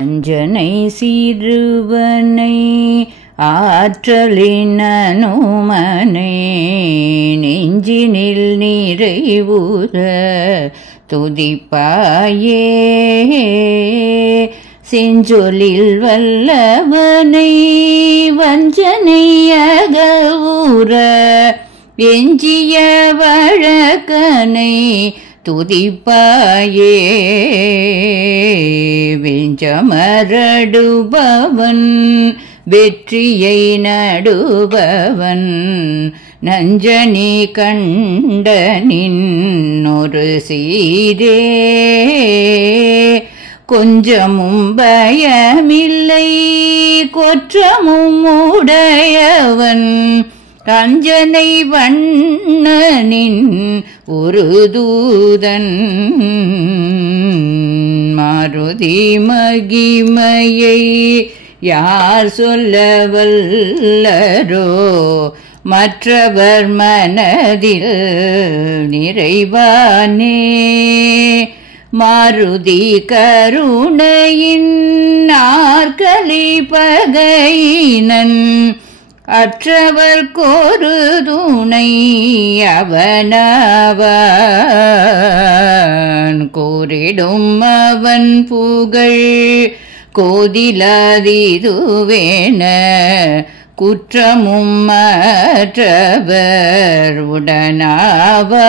அஞ்சனை சிறுவனை ஆற்றலின் அனுமனை நெஞ்சினில் நிறைவுற துதிப்பாயே. செஞ்சொலில் வல்லவனை வஞ்சனை அகவுற எஞ்சிய வழக்கனை துதிப்பாயே. வெஞ்சமரடுபவன் வெற்றியை நடுபவன் நஞ்சனி கண்டனின் ஒரு சீரே. கொஞ்சமும் பயமில்லை கொற்றமும் உடையவன் கஞ்சனை வண்ணனின் ஒரு தூதன். மாருதி மகிமையை யார் சொல்ல வல்லரோ மற்றவர் மனதில் நிறைவானே. மாருதி கருணையின் ஆர்கலி பகையினன் அற்றவர் கோரு துணை அவனவன். கூறிடும் அவன் புகழ் கோதிலதிதுவேன குற்றமும் மற்றவர் உடனாவர்.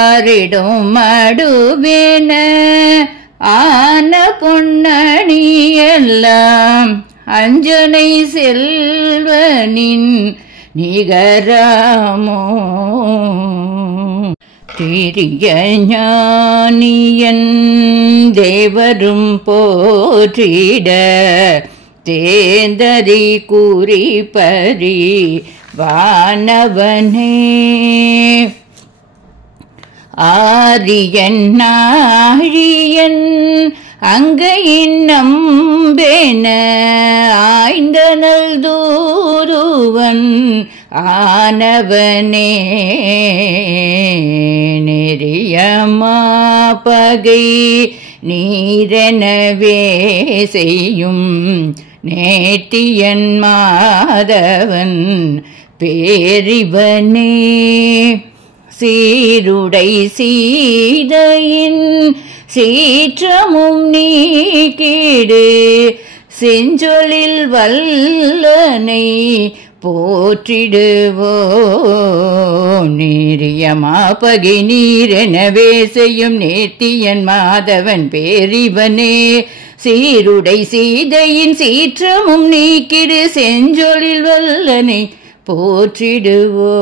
அரிடும் மடுவேன ஆன பொன்னணி எல்லாம் அஞ்சனை செல்வனின் நிகராமோ. திரிய ஞானியன் தேவரும் போற்றிட தேந்தரி குறிப்பறி வானவனே. ஆரியன் நாழியன் அங்கையின் நம்பேன ஆய்ந்தனல் தூதுவன் ஆனவனே. நெறியமா பகை நீரெனவே செய்யும் நேர்த்தியன் மாதவன் பேரிவனே. சீருடை சீதையின் சீற்றமும் நீக்கிடு செஞ்சொலில் வல்லனை போற்றிடுவோ. நீரியமா பகை நீரெனவே செய்யும் நேர்த்தியன் மாதவன் பேரிவனே. சீருடை சீதையின் சீற்றமும் நீக்கிடு செஞ்சொலில் வல்லனை போற்றிடுவோ.